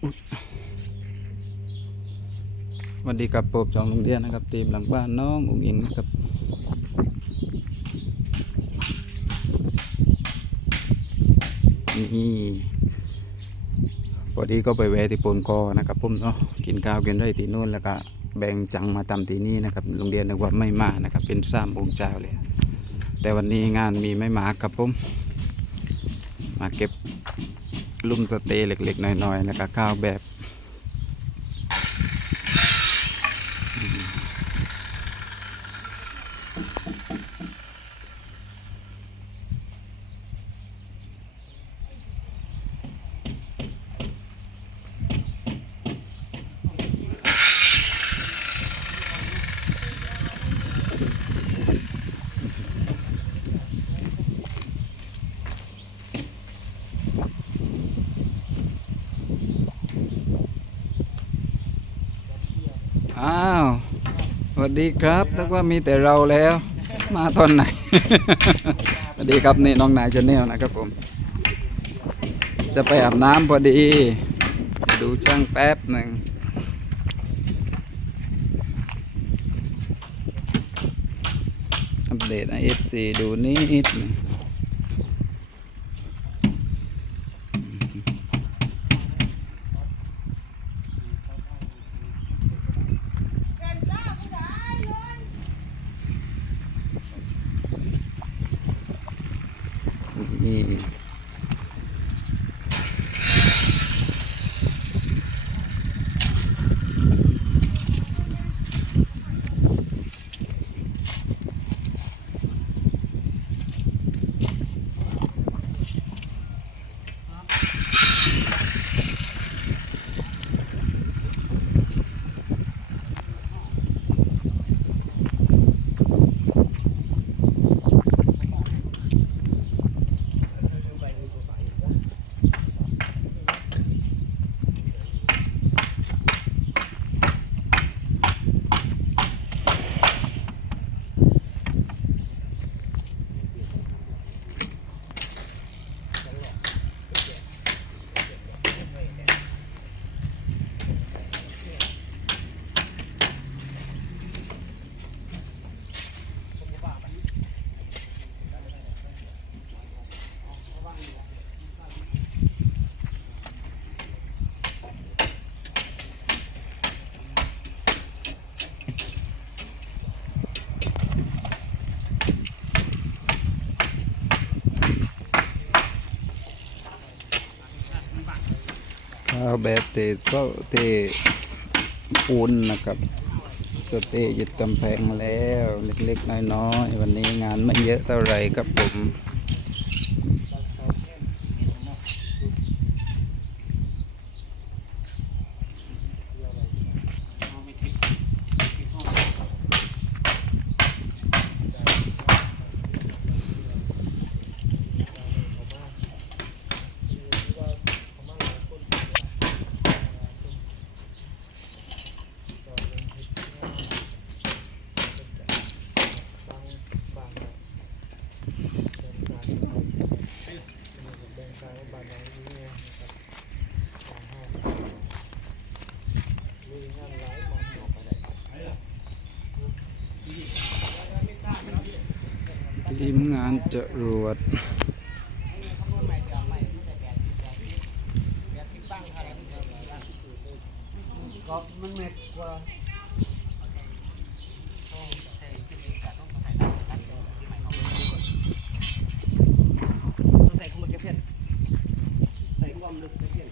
สวัสดีครับปบจองโรงเรียนนะครับทีมหลังบ้านน้องอุ๋งอิงนะครับนี่พอดีก็ไปแวะที่ปนกอนะครับผมเนาะกินข้าวกินไรที่นู่นแล้วก็แบ่งจังมาทำที่นี่นะครับโรงเรียนนึกว่าไม่มานะครับ เป็นสามโมงเช้าเลย แต่วันนี้งานมีไม่มาครับผม มาเก็บ ลุ่มสเตย์เล็กๆน้อยๆนะครับข้าวแบบ อ้าวสวัสดีครับนึกว่ามีแต่เราแล้ว มาตอนไหน สวัสดีครับนี่น้องนายชาแนลนะครับผม จะไปอาบน้ำพอดี ดูช่างแป๊บหนึ่งอัปเดตไอเอฟซีดูนิดหนึง ข้าวแบบเตะโซเตะปูนนะครับสเตย์ยึดกำแพงแล้ว เล็กๆน้อยๆวันนี้งานไม่เยอะเท่าไหร่ครับผม ทีมงานจรวดก็มันเม็ดกว่าต้องใส่ความลึกแค่เพี้ยนใส่ความลึกแค่เพี้ยน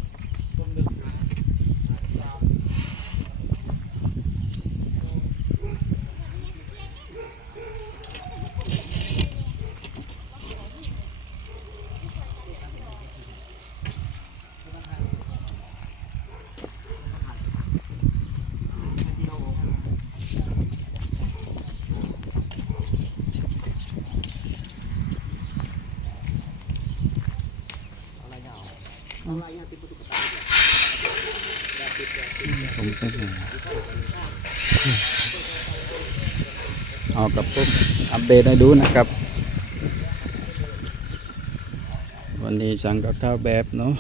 ความลึกมามาสาม อะไรเนาะอะไรเนี่ยติดประตูกระต่ายเนี่ย ผมเป็เอากับปุ๊บอัปเดตให้ดูนะครับ วันนี้ช่งก็เข้าแบบเนาะ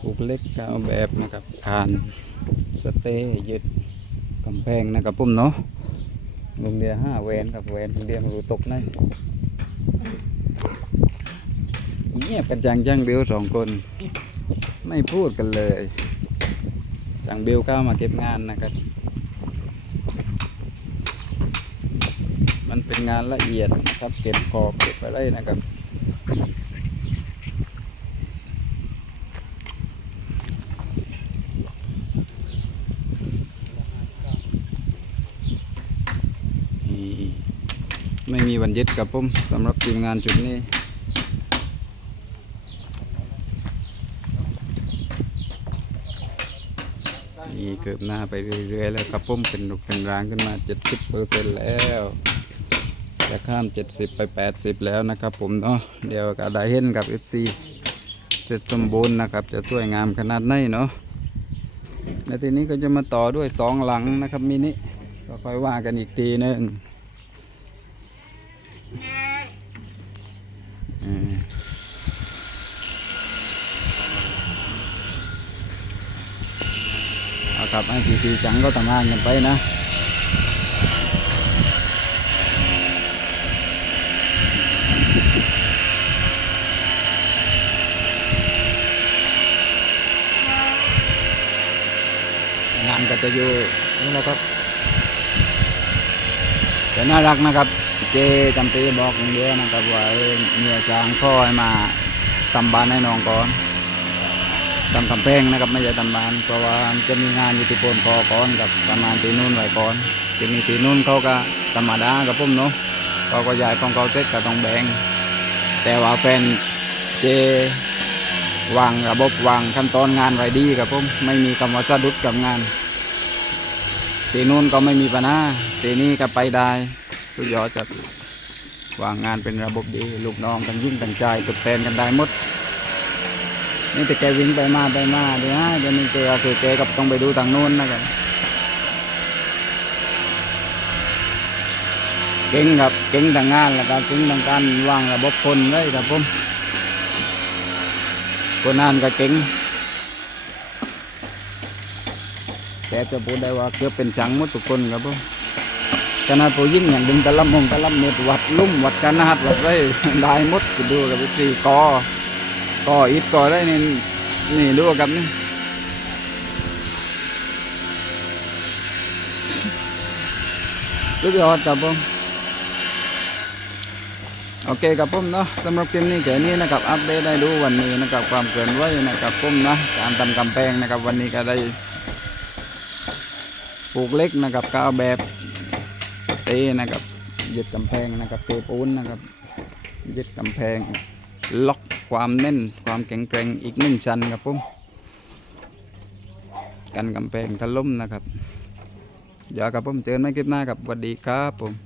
ปลูกเล็กเก้าแบบนะครับคานสเตย์ยึดกำแพงนะครับปุ้มเนาะลงเดียห้าแหวนครับแหวนลงเดียมารูตกใน เงียบกันจังจังเบลสองคน ไม่พูดกันเลยจังเบลก้ามาเก็บงานนะครับ มันเป็นงานละเอียดนะครับ เก็บขอบเก็บอะไรนะครับไม่มีวันยึดกับผมสำหรับทีมงานชุดนี้ นี่เกือบหน้าไปเรื่อยๆแล้วครับผมเป็นรูปเป็นร้างขึ้นมา 70เปอร์เซ็นต์แล้ว จะข้าม 70 ไป 80 แล้วนะครับผมเนาะเดี๋ยวก็ได้เห็นกับ FC จะสมบูรณ์นะครับ จะสวยงามขนาดไหนเนาะในทีนี้ก็จะมาต่อด้วยสองหลังนะครับมินิก็ค่อยว่ากันอีกทีนึงอืมาครับให้พี่ๆจังก็ทำงานกันไปนะงานก็จะอยู่นี่แหละครับแต่น่ารักนะครับเจจำปีบอกอย่างเดียนะครับว่าเออเมียจางพ่อให้มาทำบ้านให้น้องก่อน ทำกำแพงนะครับไม่ใช่ทำบ้านเพราะว่าจะมีงานอยู่ที่โปนคอก่อนกับประมาณตีนู่นไว้ก่อนจะมีตีนู่นเขาก็ธรรมดากับผมเนาะเขาก็ย้ายของเขาเสร็จก็ต้องแบ่งแต่ว่าแฟนเจวางระบบวางขั้นตอนงานไว้ดีกับผมไม่มีคำว่าสะดุดกับงานตีนู่นก็ไม่มีปัญหาตีนี้ก็ไปได้ทุกยอดจะวางงานเป็นระบบดี ลูกน้องกันยิ่งกันใจตกแทนกันได้หมด นี่แต่แกวิ่งไปมาไปมาเดี๋ยวฮะเดี๋ยวนี้เจอคือแกก็ต้องไปดูทางโน้นนะครับเก่งครับเก่งทางงานแล้วก็เก่งทางการวางระบบคนเลยครับผมคนนั้นก็เก่งแกจะพูดได้ว่าเกือบเป็นจังหมดทุกคนครับผมขนาดผู้ยิ่งอย่างดึงตะลับมงตะลับเม็ดวัดลุ่มวัดกันนาดวัดไรได้หมดดูกับวิธีกอ ก่ออิฐก่อได้นี่นี่ดูกับนี่สุดยอดครับผมโอเคครับผมเนาะสำหรับคลิปนี้แค่นี้นะครับอัปเดตได้ดูวันนี้นะครับความเคลื่อนไหวนะครับผมนะการทำกำแพงนะครับวันนี้ก็ได้ปลูกเล็กนะครับก็เอาแบบเตนะครับยึดกำแพงนะครับเทปูนนะครับยึดกำแพงล็อก ความแน่นความแข็งแกร่งอีกหนึ่งชั้นครับผมกันกำแพงถล่มนะครับ เดี๋ยวครับผมเจอกันใหม่คลิปหน้าครับสวัสดีครับผม